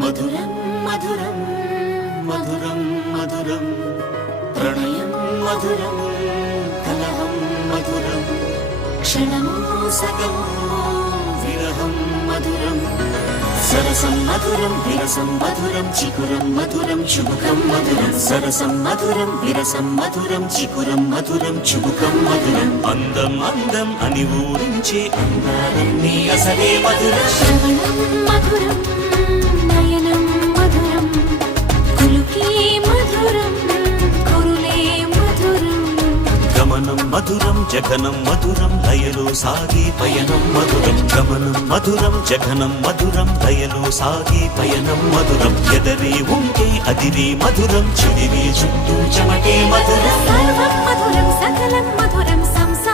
మధురం మధురం మధురం మధురం ప్రణయం మధురం కలహం మధురం క్షణమో సగమో విరహం మధురం సరసం మధురం విరసం మధురం చికురం మధురం చుబుకం మధురం సరసం మధురం విరసం మధురం చికురం మధురం చుబుకం మధురం అందం అందం అని ఊరించే అందాలన్నీ అసలే మధురం శ్రవణం మధురం నయనం మధురం కులుకే మధురం కురులే మధురం గమనం మధురం జగనం మధురం లయలో సాగే పయనం మధురం గమనం మధురం జగనం మధురం లయలో సాగే పయనం మధురం ఎదరే ఉంటే అదిరే మధురం చెదిరే చుట్టూ చెమటే మధురం సర్వం మధురం సకలం మధురం సంసారం